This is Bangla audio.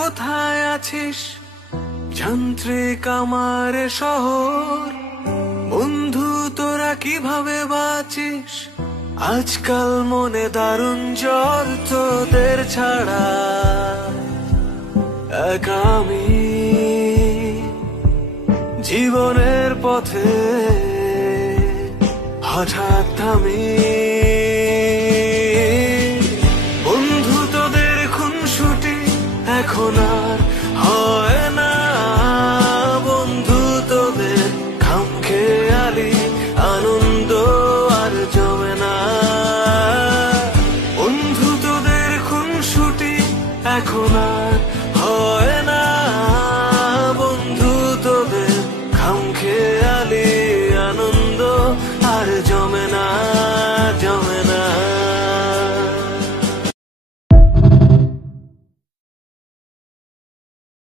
কোথায় আছিস যান্ত্রিক আমার শহর? বন্ধু তোরা কিভাবে বাঁচিস? আজকাল মনে দারুণ জ্বর, তোদের ছাড়া একা আমি জীবনের পথে হঠাৎ থামি। বন্ধু তোদের খুনসুটি এখন আর হয় না, বন্ধু তোদের খামখেয়ালি আনন্দ আর জমে না। বন্ধু তোদের খুনসুটি এখন আর হয় না,